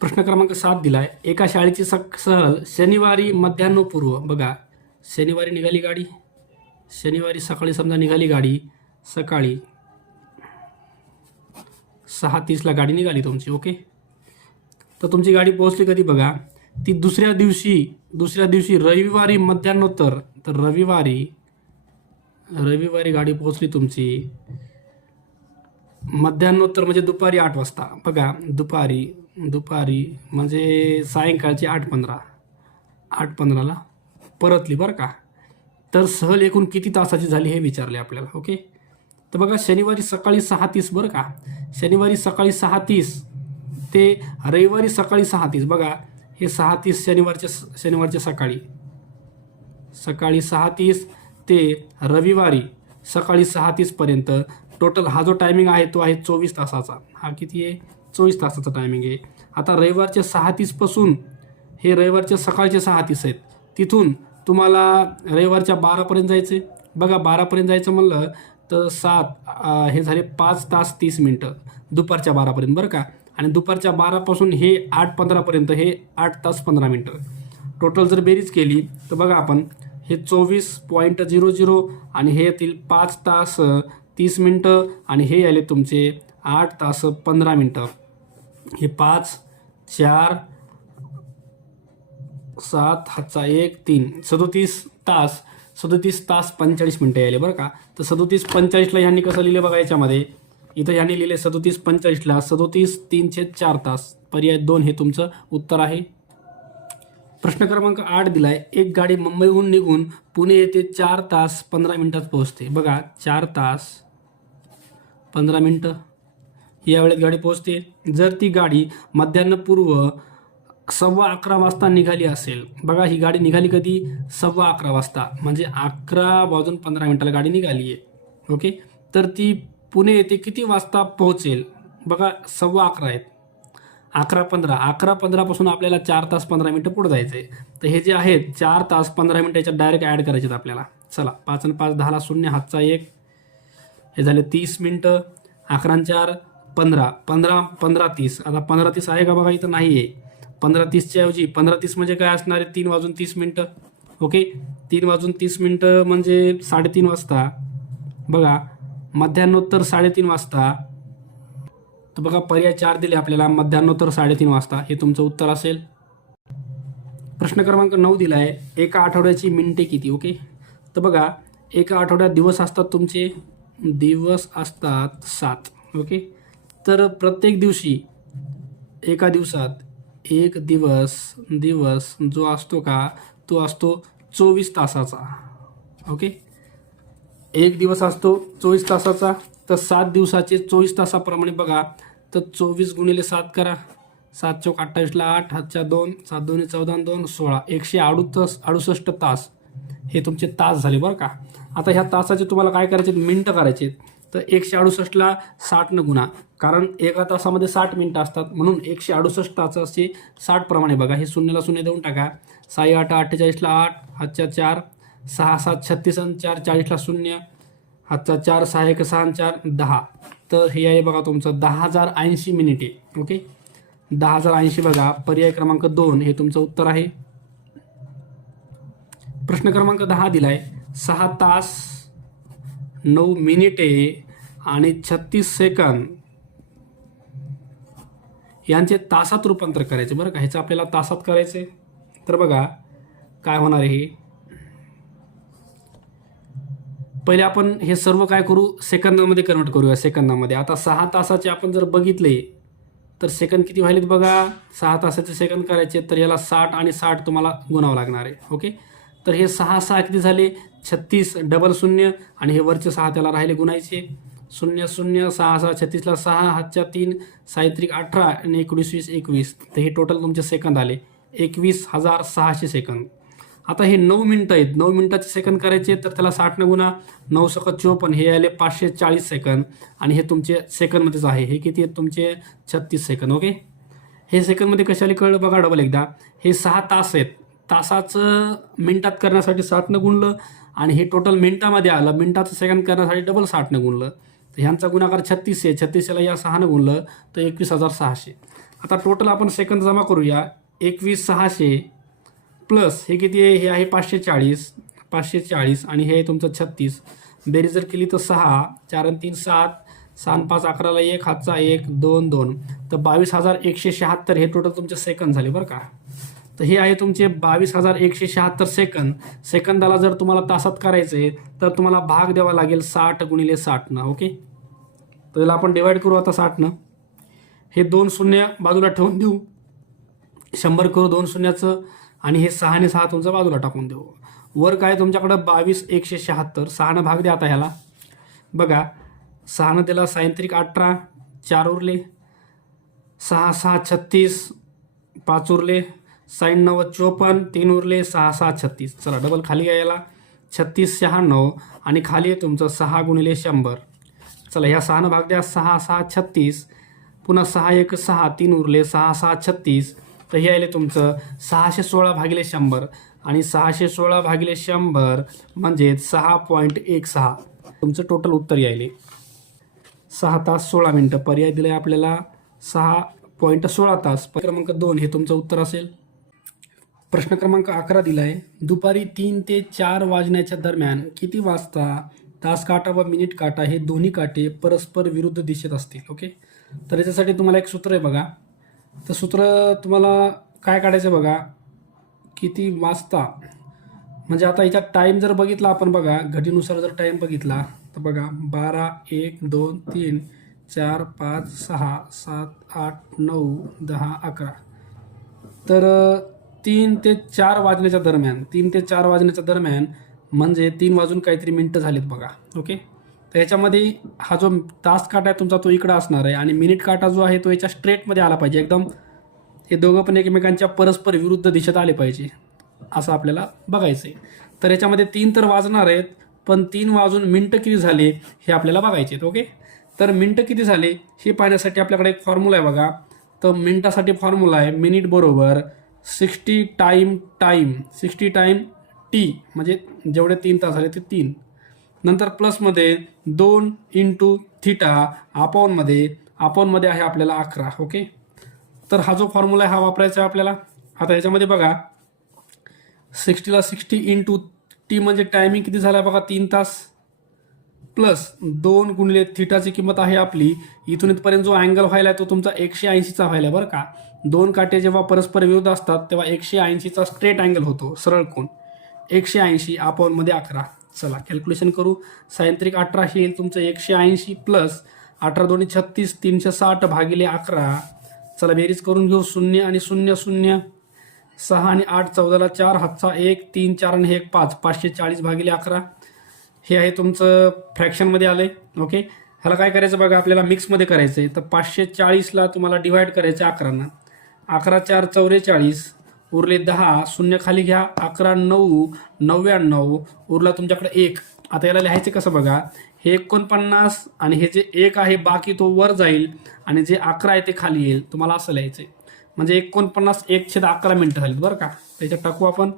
प्रश्न क्रमांक 7 दिलाय. एका शाळेची सहल शनिवारी मध्यान्हपूर्व बघा, शनिवारी निघाली गाडी, शनिवारी सकाळी समजा निघाली गाडी, सकाळी 6:30ला गाडी निघाली तुमची. ओके, तर तुमची गाडी पोहोचली कधी बघा, ती दुसऱ्या दिवशी रविवारी मध्यान्होत्तर. तर रविवारी गाडी पोहोचली तुमची मध्यान्होत्तर म्हणजे दुपारी 8 वाजता. बघा, दुपारी म्हणजे सायंकाळची 8:15ला परतली बरं का. तर सहल एकूण किती तासाची झाली हे विचारले आपल्याला. ओके, तर बघा शनिवारी सकाळी 6:30 बरं का, शनिवारी सकाळी 6:30 ते रविवारी सकाळी 6:30. बघा हे 6:30 शनिवारच्या सकाळी 6:30 ते रविवारी सकाळी 6:30 पर्यंत टोटल हा जो टायमिंग आहे तो आहे 24 तासाचा. हा किती आहे? 24 तासाचा टायमिंग आहे. आता रविवारच्या 6:30 पासून हे रविवारच्या सकाळचे 6:30 आहेत, तिथून तुम्हाला रविवारच्या 12पर्यंत जायचे. बघा 12पर्यंत जायचं म्हणलं तर हे झाले 5 तास 30 मिनटं दुपारच्या 12पर्यंत बरं का. आणि दुपारच्या 12पासून हे 8:15पर्यंत हे 8 तास 15 मिनटं. टोटल जर बेरीज केली तर बघा आपण हे 24.00 आणि हे येतील 5 तास 30 मिनटं आणि हे आले तुमचे 8 तास 15 मिनटं. हे 5 4 7 हातचा 1 3 37 तास 45 मिनटं यायले बरं का. तर 37:45ला ह्यांनी कसं लिहिलं बघा, याच्यामध्ये इथं ह्यांनी लिहिले 37:45ला 37 3/4 तास. पर्याय 2 हे तुमचं उत्तर आहे. प्रश्न क्रमांक 8 दिलाय. एक गाडी मुंबईहून निघून पुणे येथे 4 तास 15 मिनिटात पोहोचते. बघा 4 तास 15 मिनटं या वेळेत गाडी पोहोचते. जर ती गाडी मध्यान्हपूर्व 11:15 वाजता निघाली असेल. बघा ही गाडी निघाली कधी? 11:15 वाजता, म्हणजे 11:15 गाडी निघाली आहे. ओके, तर ती पुणे येथे किती वाजता पोहोचेल? बघा 11:15 आहेत, 11:15 पासून आपल्याला 4 तास 15 मिनटं पुढे जायचं आहे. तर हे जे आहेत 4 तास 15 मिनटं याच्यात डायरेक्ट ॲड करायचे आहेत आपल्याला. चला 5 आणि 5 10ला 0 हातचा 1, हे झाले 30 मिनटं. 11 आणि 4 15 15 30. आता 15:30 आहे का बघा, इथं नाही आहे. 15:30च्या ऐवजी 15:30 म्हणजे काय असणार आहे? 3:30 मिनटं. ओके, 3:30 मिनटं म्हणजे 3:30 वाजता. बघा मध्यान्होत्तर 3:30 वाजता. तर बघा पर्याय 4 दिले आपल्याला, मध्यान्होत्तर 3:30 वाजता हे तुमचं उत्तर असेल. प्रश्न क्रमांक 9 दिला आहे. एका आठवड्याची मिनिटे किती? ओके, तर बघा एका आठवड्यात दिवस असतात तुमचे, दिवस असतात 7. ओके, तर प्रत्येक दिवशी एका दिवसात एक दिवस जो असतो का, तो असतो 24 तासाचा. ओके, एक दिवस असतो 24 तासाचा. तर 7 दिवसाचे 24 तासाप्रमाणे बघा, तर 24 गुणिले 7 करा, 7 चौक 28ला 8 हातच्या 2 7 2 14 2 16 168 तास हे तुमचे तास झाले बरं का. आता ह्या तासाचे तुम्हाला काय करायचे? मिनटं करायचे. तर 168ला 60 गुणा, कारण एका तासामध्ये 60 मिनटं असतात, म्हणून 168 तासाचे 60 प्रमाणे बघा. हे 0ला 0 देऊन टाका. 6 8 48ला 8 हातच्या 4 6 7 36 आणि 4 40ला 0 हातचा 4 6 1 6 4 10. तर हे आहे बघा तुमचं 10,080 मिनिटे. ओके, 10,080 बघा. पर्याय क्रमांक 2 हे तुमचं उत्तर आहे. प्रश्न क्रमांक 10 दिलाय. 6 तास 9 मिनिटे आणि 36 सेकंद यांचे तासात रूपांतर करायचे बरं का. ह्याचं आपल्याला तासात करायचे. तर बघा काय होणार आहे. पहिले आपण हे सर्व काय करू, सेकंदामध्ये कन्वर्ट करूया. सेकंदामध्ये आता 6 तासाचे आपण जर बघितले तर सेकंद किती व्हायलेत बघा. 6 तासाचे सेकंद करायचे तर याला 60 आणि 60 तुम्हाला गुणावं लागणार आहे. ओके, तर हे 6 6 किती झाले? 36 डबल 0 आणि हे वरचे 6 त्याला राहिले गुणायचे. 0 0 6 6 36ला 6 हातच्या 3 6 18 आणि 19 21. तर हे टोटल तुमचे सेकंद आले 21,600 सेकंद. आता हे 9 मिनटं आहेत, 9 मिनटाचे सेकंद करायचे तर त्याला 60 न गुणा 9 × 54 हे आले 540 सेकंद आणि हे तुमचे सेकंदमध्येच आहे. हे किती आहेत तुमचे? 36 सेकंद. ओके, हे सेकंदमध्ये कशाला कळलं बघा डबल एकदा. हे 6 तास आहेत, तासाचं मिनटात करण्यासाठी 60 न गुणलं आणि हे टोटल मिनटामध्ये आलं, मिनटाचं सेकंद करण्यासाठी डबल 60 न गुणलं. तर ह्यांचा गुणाकार 36 आहे, 36ला या 6 न गुणलं तर 21,600. आता टोटल आपण सेकंद जमा करूया. 21,600 प्लस हे किती आहे, हे आहे 540 आणि हे आहे तुमचं 36. बेरीज जर केली तर 6, 4 आणि 3 7, 6 आणि 5 11ला 1, हातचा 1 2 2, तर 22,176 हे टोटल तुमचे सेकंद झाले बरं का. तर हे आहे तुमचे 22,176 सेकंद. सेकंदाला जर तुम्हाला तासात करायचे तर तुम्हाला भाग द्यावा लागेल 60 गुणिले 60 ओके. तर याला आपण डिवाइड करू आता 60 हे 2 शून्य बाजूला ठेवून देऊ, 100 करू 2 शून्याचं आणि हे 6 आणि 6 तुमचं बाजूला टाकून देऊ. वर काय तुमच्याकडं 22,176, 6 भाग द्या आता ह्याला. बघा 6 दिला 6 18, 4 उरले, 6 6 36, 5 उरले, 6 9 54, 3 उरले, 6 6 36. चला डबल खाली यायला 36 96 आणि खाली आहे तुमचं 6 गुणिले 100. चला ह्या 6 भाग द्या, 6 6 36, पुन्हा 6 1 6, 3 उरले, 6 6 36. तर हे आले तुमचं 616 भागिले 100 आणि 616 भागिले 100 म्हणजे 6.16 तुमचं टोटल उत्तर यायले. 6 तास 16 मिनटं पर्याय दिलाय आपल्याला 6.16 तास. क्रमांक 2 हे तुमचं उत्तर असेल. प्रश्न क्रमांक 11 दिलाय, दुपारी 3 ते 4 वाजण्याच्या दरम्यान किती वाजता तास काटा व मिनिट काटा हे दोन्ही काटे परस्पर विरुद्ध दिशेत असतील. ओके, तर याच्यासाठी तुम्हाला एक सूत्र आहे बघा. तर सूत्र तुम्हाला काय काढायचं बघा, किती वाजता म्हणजे आता याच्यात टाईम जर बघितला आपण बघा, घडीनुसार जर टाईम बघितला तर बघा 12 1 2 3 4 5 6 7 8 9 10 11. तर 3 ते 4 वाजण्याच्या दरम्यान, 3 ते 4 वाजण्याच्या दरम्यान म्हणजे 3 वाजून काहीतरी मिनटं झालीत बघा. ओके, तर याच्यामध्ये हा जो तास काटा आहे तुमचा तो इकडं असणार आहे आणि मिनिट काटा जो आहे तो याच्या स्ट्रेटमध्ये आला पाहिजे एकदम. हे दोघं पण एकमेकांच्या परस्पर विरुद्ध दिशेत आले पाहिजे असं आपल्याला बघायचं आहे. तर याच्यामध्ये 3 तर वाजणार आहेत, पण 3 वाजून मिनटं किती झाले हे आपल्याला बघायचे आहेत. ओके, तर मिनटं किती झाले हे पाहण्यासाठी आपल्याकडे एक फॉर्म्युला आहे बघा. तर मिनटासाठी फॉर्म्युला आहे मिनिट बरोबर 60 टाईम 60 टाईम टी म्हणजे जेवढे 3 तास झाले ते 3, नंतर प्लसमध्ये 2 इंटू थिटा अपॉनमध्ये आहे आपल्याला 11. ओके, तर हा जो फॉर्म्युला आहे हा वापरायचा आहे आपल्याला. आता याच्यामध्ये बघा 60ला 60 इंटू टी म्हणजे टायमिंग किती झाला बघा 3 तास, प्लस 2 गुणिले थिटाची किंमत आहे आपली इथून इथपर्यंत जो अँगल व्हायला आहे तो तुमचा 180चा व्हायला बरं का. 2 काटे जेव्हा परस्पर विरुद्ध असतात तेव्हा 180चा स्ट्रेट अँगल होतो, सरळ कोन. 180 अपॉनमध्ये 11. चला कॅल्क्युलेशन करू. 6 हे येईल तुमचं 180 प्लस 18 2 36, 360 भागिले 11. चला बेरीज करून घेऊ. 0 आणि 0 0, 6 आणि 8 14ला 4, हातचा 1 3 4 आणि हे 1 5, 540 भागिले 11. हे आहे तुमचं फ्रॅक्शनमध्ये आलंय. ओके, ह्याला काय करायचं बघा, आपल्याला मिक्समध्ये करायचं आहे. तर 540ला तुम्हाला डिवाइड करायचं आहे 11. 11 4 44, उरले 10, 0 खाली घ्या, 11 9 99, उरला तुमच्याकडे 1. आता याला लिहायचं कसं बघा, हे 49 आणि हे जे 1 आहे बाकी तो वर जाईल आणि जे 11 आहे ते खाली येईल. तुम्हाला असं लिहायचं आहे म्हणजे 49 1/11 मिनटं झालीत बरं का. त्याच्यात टाकू आपण.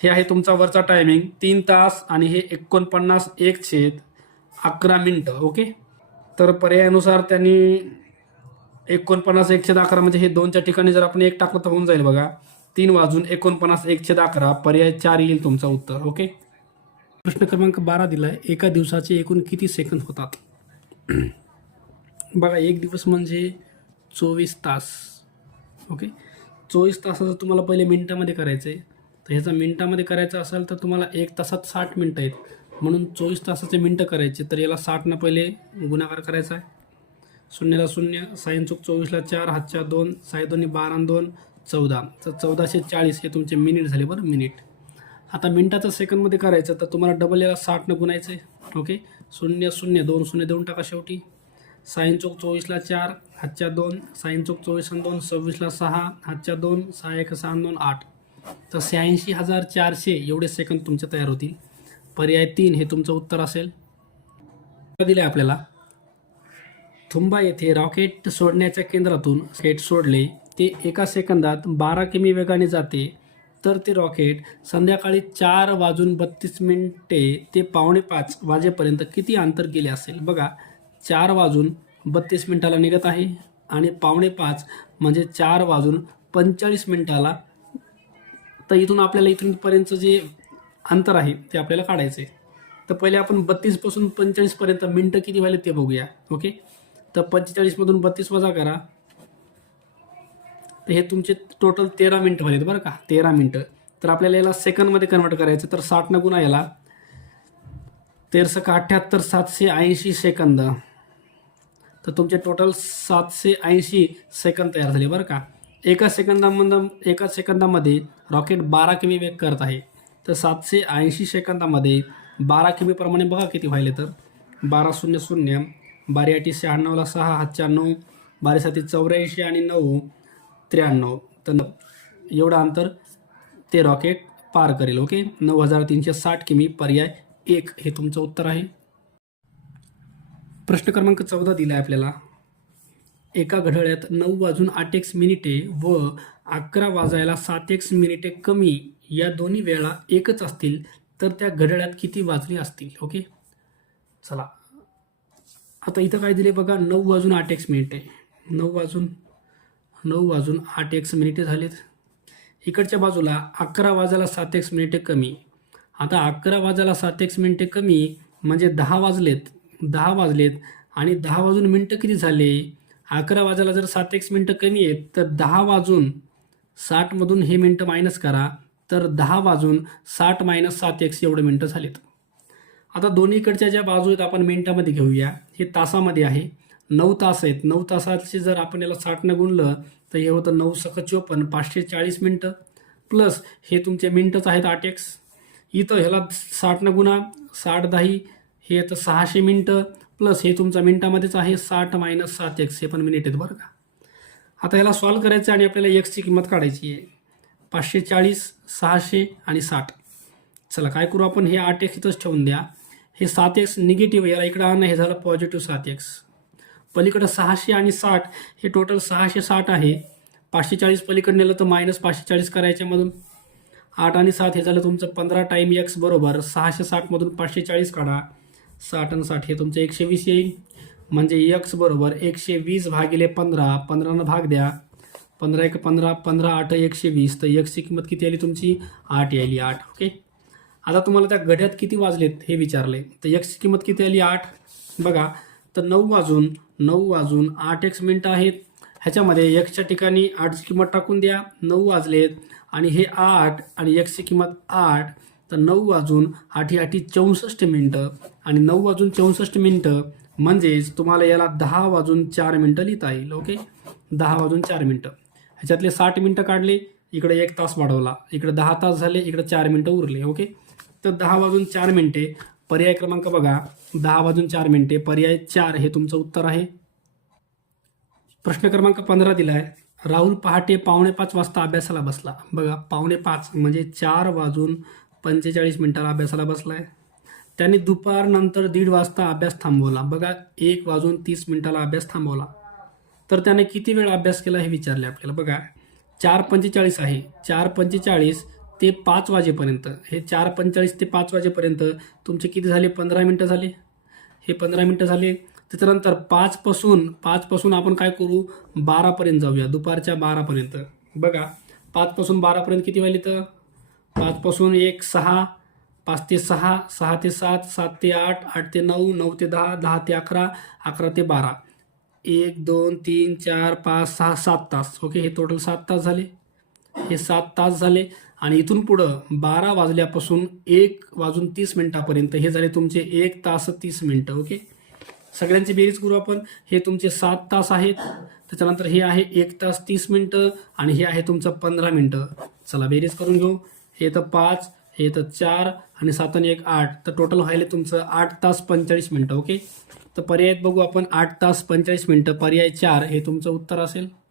हे आहे तुमचा वरचा टायमिंग 3 तास आणि हे 49 1/11 मिनटं. ओके, तर पर्यायानुसार त्यांनी 49 1/11 म्हणजे हे 2च्या ठिकाणी जर आपण 1 टाकलं तर होऊन जाईल बघा. 3 वाजून 49 1/11 पर्याय 4 येईल तुमचा उत्तर. ओके, प्रश्न क्रमांक 12 दिलाय, एका दिवसाचे एकूण किती सेकंद होतात. बघा एक दिवस म्हणजे 24 तास. ओके, 24 तासाचं तुम्हाला पहिले मिनिटामध्ये करायचं आहे. तर ह्याचा मिनिटामध्ये करायचं असेल तर तुम्हाला 1 तासात 60 मिनटं आहेत, म्हणून 24 तासाचे मिनटं करायचे. तर याला 60 पहिले गुणाकार करायचा आहे. 0ला 0, साईन चूक 24ला 4, हातच्या 2, साई 2 12 2 14, तर 1440 हे तुमचे मिनिट झाले बरं मिनिट. आता मिनिटाचं सेकंडमध्ये करायचं तर तुम्हाला डबल याला 60 गुणायचं आहे. ओके, 0 0 2 0 देऊन टाका शेवटी. साईन चूक 24ला 4, हातच्या 2, साईन चूक 24 आणि 2 26ला 6, हातच्या 2, 6 1 6 2 8. तर 86,400 एवढे सेकंद तुमचे तयार होतील. पर्याय 3 हे तुमचं उत्तर असेल. दिलं आहे आपल्याला, थुंबा येथे रॉकेट सोडण्याच्या केंद्रातून रॉकेट सोडले ते एका सेकंदात 12 किमी वेगाने जाते, तर ते रॉकेट संध्याकाळी 4:32 ते 4:45 वाजेपर्यंत किती अंतर गेले असेल. बघा 4:32 निघत आहे आणि 4:45 म्हणजे 4:45 तर इथून आपल्याला इथूनपर्यंतचं जे अंतर आहे ते आपल्याला काढायचं आहे. तर पहिले आपण 32 पासून 45 पर्यंत मिनटं किती व्हायले ते बघूया. ओके, तर 45 मधून 32 वजा करा, तर हे तुमचे टोटल 13 मिनटं व्हायलेत बरं का, 13 मिनटं. तर आपल्याला याला सेकंदमध्ये कन्वर्ट करायचं, तर 60 न गुणा याला 13 780 सेकंद, तर तुमचे टोटल 780 सेकंद तयार झाले बरं का. एका सेकंदामध्ये रॉकेट 12 किमी वेग करत आहे. तर 780 सेकंदामध्ये 12 किमी प्रमाणे बघा किती व्हायले, तर 12:00, 12:8 96ला 6 हातच्या 9, 12:7 84 आणि 9 93, तर एवढं अंतर ते रॉकेट पार करेल. ओके, 9360 किमी. पर्याय 1 हे तुमचं उत्तर आहे. प्रश्न क्रमांक 14 दिला आहे आपल्याला. एका घड्याळात 9:08 व 11:07 कमी या दोन्ही वेळा एकच असतील तर त्या घड्याळात किती वाजले असतील. ओके, चला आता इथं काय दिले बघा, 9:08 9:08 झालेत. इकडच्या बाजूला 11:07 कमी. आता 11:07 कमी म्हणजे 10 वाजलेत आणि 10 वाजून मिनटं किती झाले. 11 वाजायला जर 7 कमी आहेत तर 10 वाजून 60 मधून हे मिनटं मायनस करा, तर 10 वाजून 60 - 7 एवढे मिनटं झालेत. आता दोन्हीकडच्या ज्या बाजू आहेत आपण मिनटामध्ये घेऊया. हे तासामध्ये आहे, 9 तास आहेत. 9 तासाचे जर आपण याला 60 गुणलं तर हे होतं 9 × 54 540 मिनटं, प्लस हे तुमचे मिनटंच आहेत 8x. इथं ह्याला 60 गुणा, 60 10 हे येतं 600 मिनटं, प्लस हे तुमच्या मिनटामध्येच आहे 60 - 7x, हे पण मिनिट आहेत बरं का. आता याला सॉल्व करायचं आणि आपल्याला एक्सची किंमत काढायची आहे. 540, 600 आणि 60. चला काय करू आपण, हे 8x इथंच ठेवून द्या. हे 7x निगेटिव्ह, याला इकडं आणा, हे झालं पॉझिटिव्ह 7x. पलीकडं 600 आणि 60 हे टोटल 660 आहे. 540 पलीकडे नेलं तर -540 करायच्यामधून 8 आणि 7 हे झालं तुमचं 15 टाइम x बरोबर 660 मधून 540 काढा. 60 आणि 60 हे तुमचं 120 येईल. म्हणजे x बरोबर 120 भागिले 15, 15 भाग द्या, 15 × 15, 15 8 120. तर x ची किंमत किती आली तुमची, 8 यायली 8. ओके, आता तुम्हाला त्या घड्यात किती वाजलेत हे विचारले, तर x ची किंमत किती आली 8. बघा, तर 9 वाजून 8x मिनटं आहेत. ह्याच्यामध्ये एक्सच्या ठिकाणी 8ची किंमत टाकून द्या. 9 वाजलेत आणि हे 8 आणि एक्सची किंमत 8, तर 9 वाजून 8 8 64 मिनटं आणि 9 वाजून 64 मिनटं म्हणजेच तुम्हाला याला 10 वाजून 4 मिनटं लिहिता येईल. ओके, 10 वाजून 4 मिनटं. ह्याच्यातले 60 मिनटं काढले, इकडे 1 तास वाढवला, इकडे 10 तास झाले, इकडे 4 मिनटं उरले. ओके, तर 10 वाजून 4 मिनटे. पर्याय क्रमांक बघा, 10 वाजून 4 मिनटे, पर्याय 4 हे तुमचं उत्तर आहे. प्रश्न क्रमांक 15 दिला आहे. राहुल पहाटे 4:45 वाजता अभ्यासाला बसला. बघा, 4:45 म्हणजे 4 वाजून 45 मिनिटाला अभ्यासाला बसलाय. त्याने दुपारनंतर 1:30 वाजता अभ्यास थांबवला. बघा, 1 वाजून 30 मिनिटाला अभ्यास थांबवला. तर त्याने किती वेळ अभ्यास केला हे विचारले आपल्याला. बघा, 4:45 आहे, 4:45 ते 5 वाजेपर्यंत, हे 4:45 ते 5 वाजेपर्यंत तुमचे किती झाले, 15 मिनटं झाले. हे 15 मिनटं झाले. त्याच्यानंतर 5 पासून आपण काय करू, 12 पर्यंत जाऊया, दुपारच्या 12 पर्यंत. बघा, 5 पासून 12 पर्यंत किती व्हायले, तर 5 पासून 1 6, 5 ते 6, 6 ते 7, 7 ते 8, 8 ते 9, 9 ते 10, 10 ते 11, 11 ते 12, 1 2 3 4 5 6 7 तास. ओके, हे टोटल 7 तास झाले. हे 7 तास झाले आणि इथून पुढं 12 वाजल्यापासून 1 वाजून 30 मिनिटापर्यंत हे झाले तुमचे 1 तास 30 मिनिटं. ओके, सगळ्यांची बेरीज करू आपण. हे तुमचे 7 तास आहेत, त्याच्यानंतर हे आहे 1 तास 30 मिनिटं आणि हे आहे तुमचं 15 मिनिटं. चला बेरीज करून घेऊ. हे तर 5, हे तर 4 आणि 7 आणि 1 8, तर टोटल व्हायले तुमचं 8 तास 45 मिनिटं. ओके, तर पर्याय बघू आपण, 8 तास 45 मिनिटं, पर्याय 4 हे तुमचं उत्तर असेल.